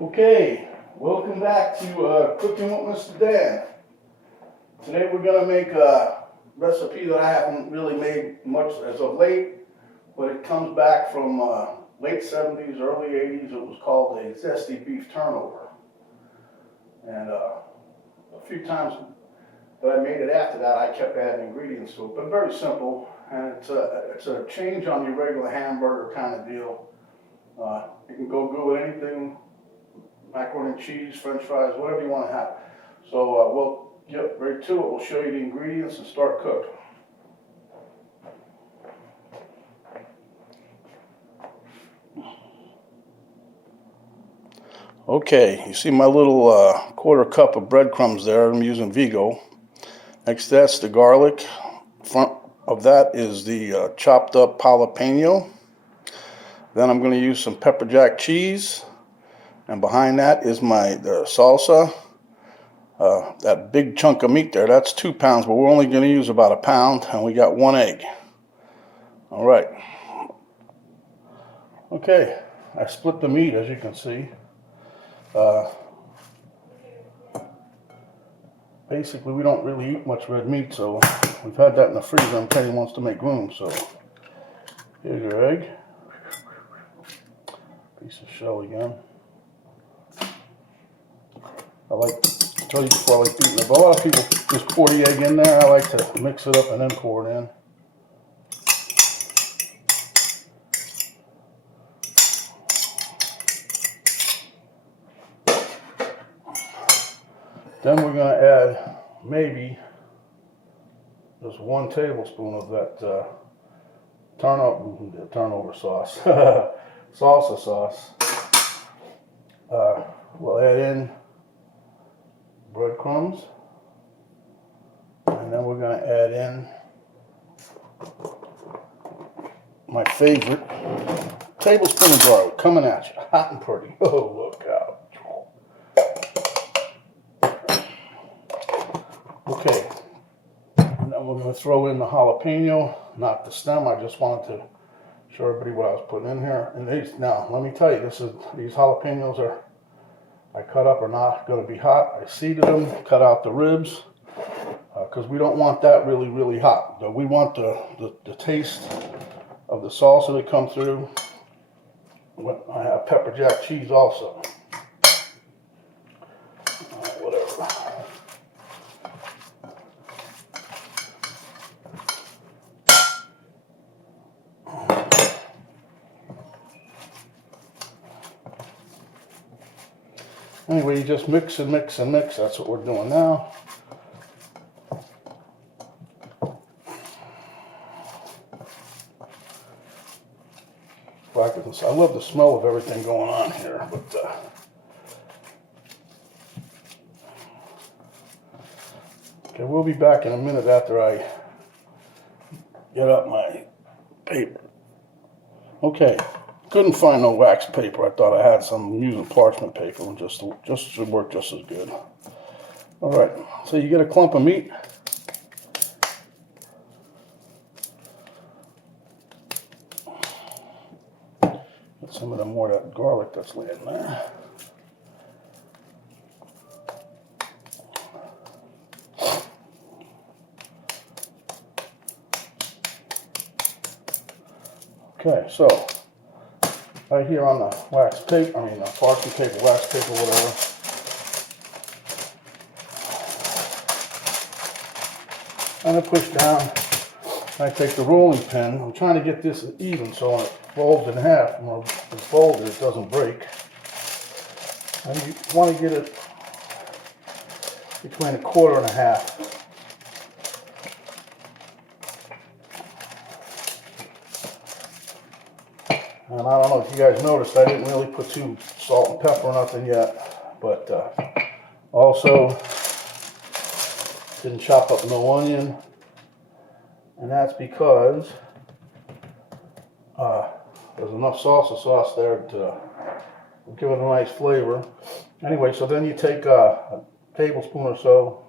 Okay, welcome back to Cooking with MrDan. Today we're going to make a recipe that I haven't really made much as of late, but it comes back from late 70s, early 80s. It was called a Zesty beef turnover. And a few times that I made it after that, I kept adding ingredients to it, but very simple. And it's a change on your regular hamburger kind of deal. You can go good with anything. Macaroni and cheese, french fries, whatever you want to have. So we'll get right to it. We'll show you the ingredients and start cooking. Okay, you see my little quarter cup of breadcrumbs there. I'm using Vigo. Next to that's the garlic. Front of that is the chopped up jalapeno. Then I'm going to use some pepper jack cheese. And behind that is the salsa. That big chunk of meat there, that's 2 pounds, but we're only going to use about a pound, and we got 1 egg. All right. Okay, I split the meat, as you can see. Basically, we don't really eat much red meat, so we've had that in the freezer, and Penny wants to make room, so here's your egg. Piece of shell again. I like to tell you before I like beating it, but a lot of people just pour the egg in there. I like to mix it up and then pour it in. Then we're going to add maybe just 1 tablespoon of that turnover sauce, salsa sauce. We'll add in breadcrumbs, and then we're going to add in my favorite tablespoon of garlic, coming at you hot and pretty. Oh, look out. Okay, and then we're going to throw in the jalapeno, not the stem. I just wanted to show everybody what I was putting in here. And these, now let me tell you, these jalapenos I cut up are not going to be hot. I seeded them, cut out the ribs, because we don't want that really hot. But we want the taste of the salsa to come through. I have pepper jack cheese also. Whatever. Anyway, you just mix and mix and mix. That's what we're doing now. I love the smell of everything going on here, but okay, we'll be back in a minute after I get up my paper. Okay. Couldn't find no wax paper. I thought I had some. I'm using parchment paper, and just should work just as good. All right, so you get a clump of meat. Get some of the more of that garlic that's laying there. Okay, so right here on the wax paper, parchment paper, wax paper, whatever. And I push down. I take the rolling pin. I'm trying to get this even so when it folds in half, when it's folded, it doesn't break. And you want to get it between 1/4 and 1/2. And I don't know if you guys noticed, I didn't really put too salt and pepper or nothing yet, but also didn't chop up no onion, and that's because there's enough salsa sauce there to give it a nice flavor. Anyway, so then you take a tablespoon or so.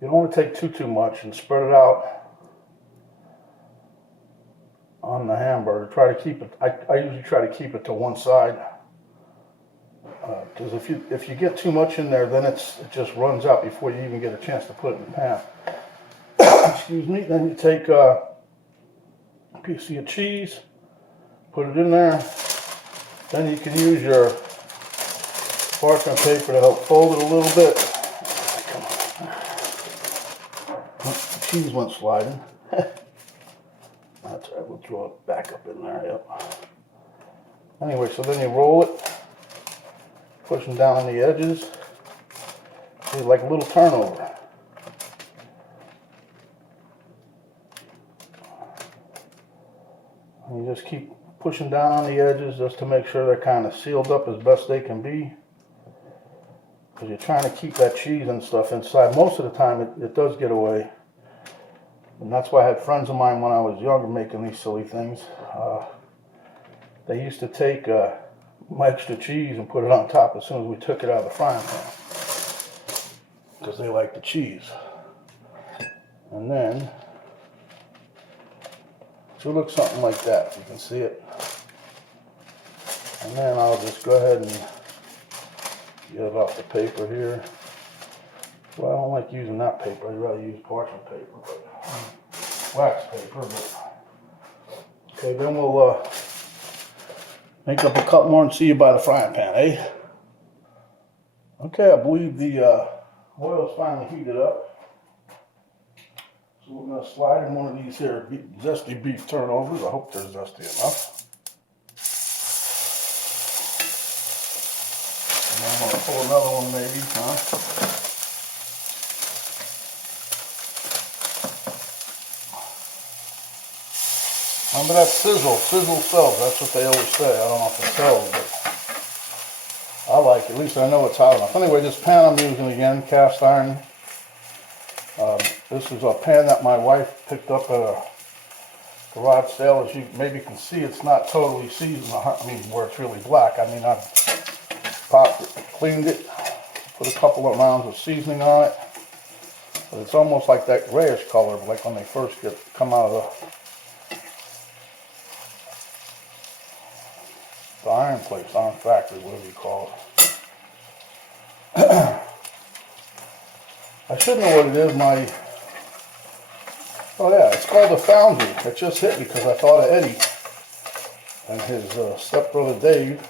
You don't want to take too much, and spread it out on the hamburger. Try to keep it, I usually try to keep it to one side Because if you get too much in there, then it just runs out before you even get a chance to put it in the pan. Excuse me. Then you take a piece of your cheese, put it in there. Then you can use your parchment paper to help fold it a little bit. Come on. The cheese went sliding. That's right. We'll throw it back up in there. Yep. Anyway, so then you roll it, pushing down on the edges. See, like a little turnover. And you just keep pushing down on the edges just to make sure they're kind of sealed up as best they can be. Because you're trying to keep that cheese and stuff inside. Most of the time it does get away. And that's why I had friends of mine when I was younger making these silly things. They used to take my extra cheese and put it on top as soon as we took it out of the frying pan. Because they like the cheese. And then it looks something like that. You can see it. And then I'll just go ahead and get it off the paper here. Well, I don't like using that paper. I'd rather use parchment paper, but wax paper. But okay, then we'll make up a couple more and see you by the frying pan, eh? Okay, I believe the oil is finally heated up. So we're going to slide in one of these here zesty beef turnovers. I hope they're zesty enough. And then I'm going to pull another one maybe, huh? Remember that sizzle? Sizzle sells. That's what they always say. I don't know if it sells, but I like it. At least I know it's hot enough. Anyway, this pan I'm using again, cast iron. This is a pan that my wife picked up at a garage sale. As you maybe can see, it's not totally seasoned. I mean, where it's really black. I mean, I've popped it, cleaned it, put a couple of rounds of seasoning on it. But it's almost like that grayish color, like when they first come out of the iron plates, iron factory, whatever you call it. I should know what it is. Oh yeah, it's called a foundry. It just hit me because I thought of Eddie and his stepbrother Dave.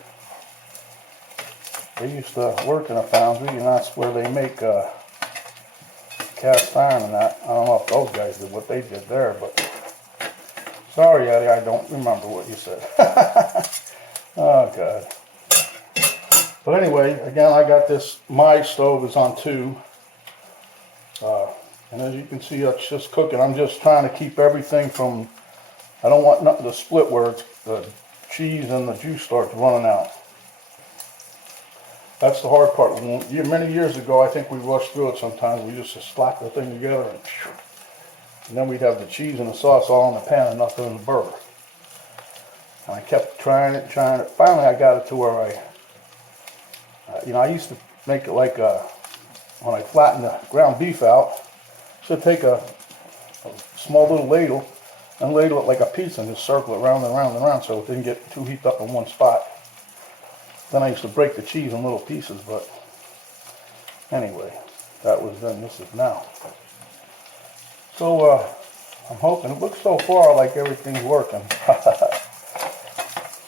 They used to work in a foundry, and that's where they make cast iron and that. I don't know if those guys did what they did there, but sorry, Eddie, I don't remember what you said. Oh God. But anyway, again, I got this. My stove is on 2. And as you can see, it's just cooking. I'm just trying to keep everything from, I don't want nothing to split where it's, the cheese and the juice starts running out. That's the hard part. Many years ago, I think we rushed through it sometimes. We used to slap the thing together and then we'd have the cheese and the sauce all in the pan and nothing in the burger. And I kept trying it. Finally, I got it to where I used to make it like when I flattened the ground beef out. So take a small little ladle and ladle it like a pizza and just circle it round and round and round so it didn't get too heaped up in one spot. Then I used to break the cheese in little pieces, but anyway, that was then. This is now. So I'm hoping, it looks so far like everything's working.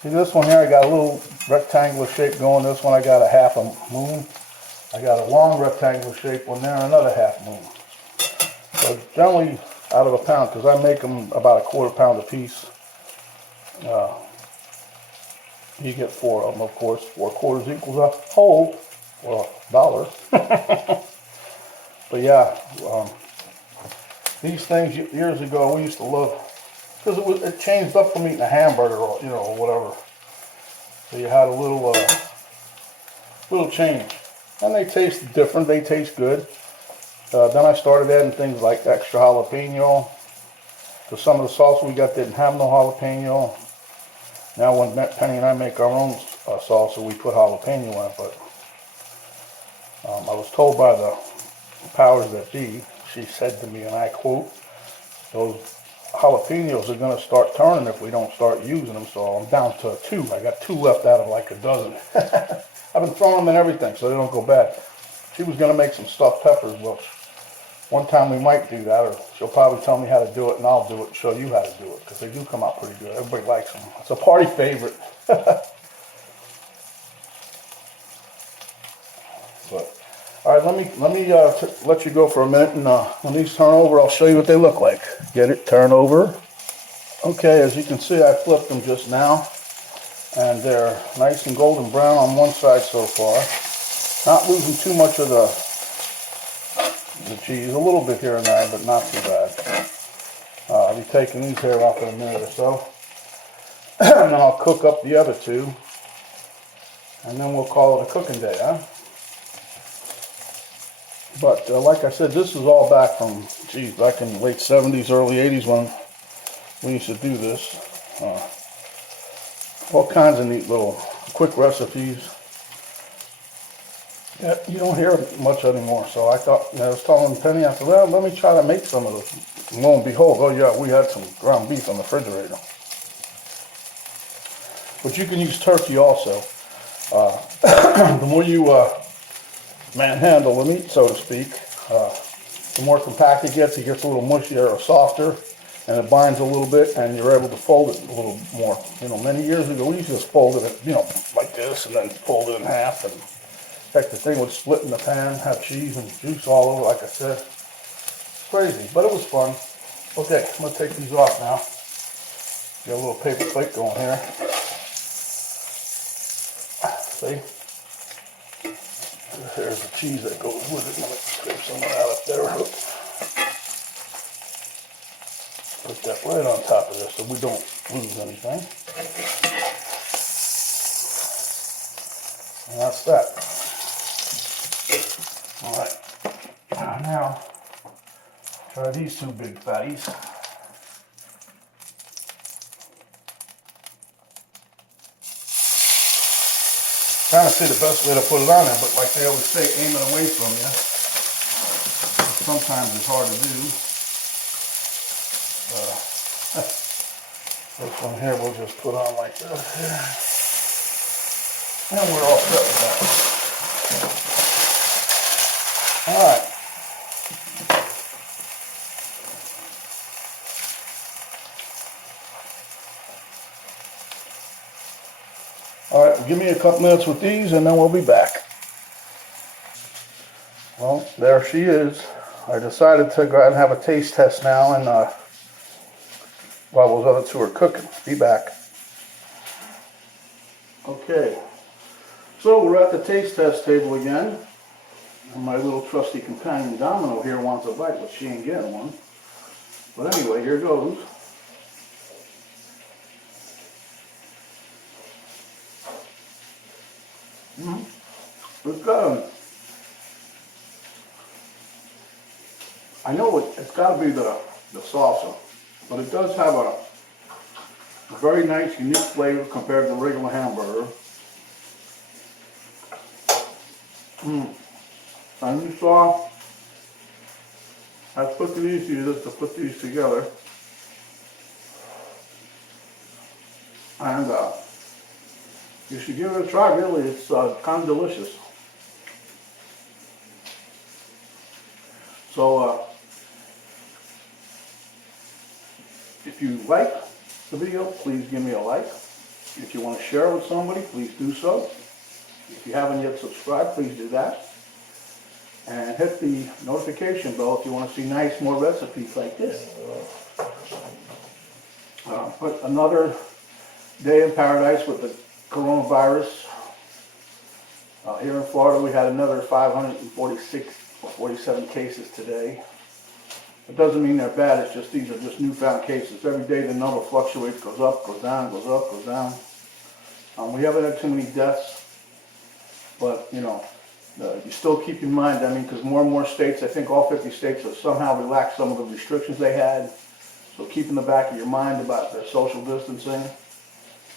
See this one here, I got a little rectangular shape going. This one I got a half a moon. I got a long rectangular shape one there and another half moon. So generally out of a pound, because I make them about a $1/4 pound a piece. You get 4 of them, of course. 4/4 equals a whole, or $1. But yeah, these things years ago we used to love, because it changed up from eating a hamburger or or whatever. So you had a little change, and they taste different. They taste good. Then I started adding things like extra jalapeno. Because some of the salsa we got didn't have no jalapeno. Now when Penny and I make our own salsa, we put jalapeno in it. But I was told by the powers that be, she said to me, and I quote, those jalapenos are going to start turning if we don't start using them. So I'm down to 2. I got 2 left out of like a dozen. I've been throwing them in everything so they don't go bad. She was gonna make some stuffed peppers, which one time we might do that, or she'll probably tell me how to do it and I'll do it and show you how to do it, because they do come out pretty good. Everybody likes them. It's a party favorite. But, all right, let me let you go for a minute, and when these turn over, I'll show you what they look like. Get it, turn over. Okay, as you can see, I flipped them just now, and they're nice and golden brown on one side so far. Not losing too much of the cheese, a little bit here and there, but not too bad. I'll be taking these here off in a minute or so. And then I'll cook up the other two. And then we'll call it a cooking day, huh? But like I said, this is all back from, geez, back in the late 70s, early 80s when we used to do this. All kinds of neat little quick recipes. Yeah, you don't hear much anymore, so I thought, I was telling Penny, I said, well, let me try to make some of this. And lo and behold, oh yeah, we had some ground beef on the refrigerator. But you can use turkey also. The more you manhandle the meat, so to speak, the more compact it gets a little mushier or softer, and it binds a little bit, and you're able to fold it a little more. You know, many years ago, we used to just fold it, you know, like this, and then fold it in half, and heck, the thing would split in the pan, have cheese and juice all over, like I said. It's crazy, but it was fun. Okay, I'm going to take these off now. Get a little paper plate going here. See? There's the cheese that goes with it. Let me scrape some of that up there. Put that right on top of this so we don't lose anything. And that's that. Alright, now try these two big fatties. Trying to see the best way to put it on there, but like they always say, aim it away from you. Sometimes it's hard to do. This one here we'll just put on like this here. And we're all set with that. Alright. Alright, well, give me a couple minutes with these and then we'll be back. Well, there she is. I decided to go ahead and have a taste test now, and while those other two are cooking. Be back. Okay, so we're at the taste test table again. And my little trusty companion Domino here wants a bite, but she ain't getting one. But anyway, here goes. It's got I know it's got to be the salsa, but it does have a very nice, unique flavor compared to the regular hamburger. And you saw, I've put these just to put these together. And you should give it a try, really. It's kind of delicious. So, if you like the video, please give me a like. If you want to share it with somebody, please do so. If you haven't yet subscribed, please do that. And hit the notification bell if you want to see nice more recipes like this. But another day in paradise with the coronavirus. Here in Florida, we had another 546 or 47 cases today. It doesn't mean they're bad, it's just these are just newfound cases. Every day the number fluctuates, goes up, goes down, goes up, goes down. We haven't had too many deaths, but you know, you still keep in mind, I mean, because more and more states, I think all 50 states have somehow relaxed some of the restrictions they had. So keep in the back of your mind about the social distancing.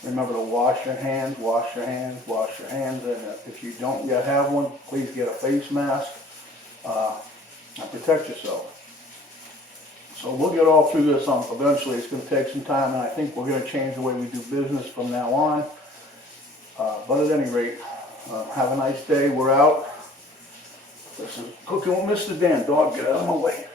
Remember to wash your hands, wash your hands, wash your hands, and if you don't yet have one, please get a face mask and protect yourself. So we'll get all through this eventually. It's going to take some time, and I think we're going to change the way we do business from now on. But at any rate, Have a nice day. We're out. This is Cooking with MrDan. Dog, get out of my way.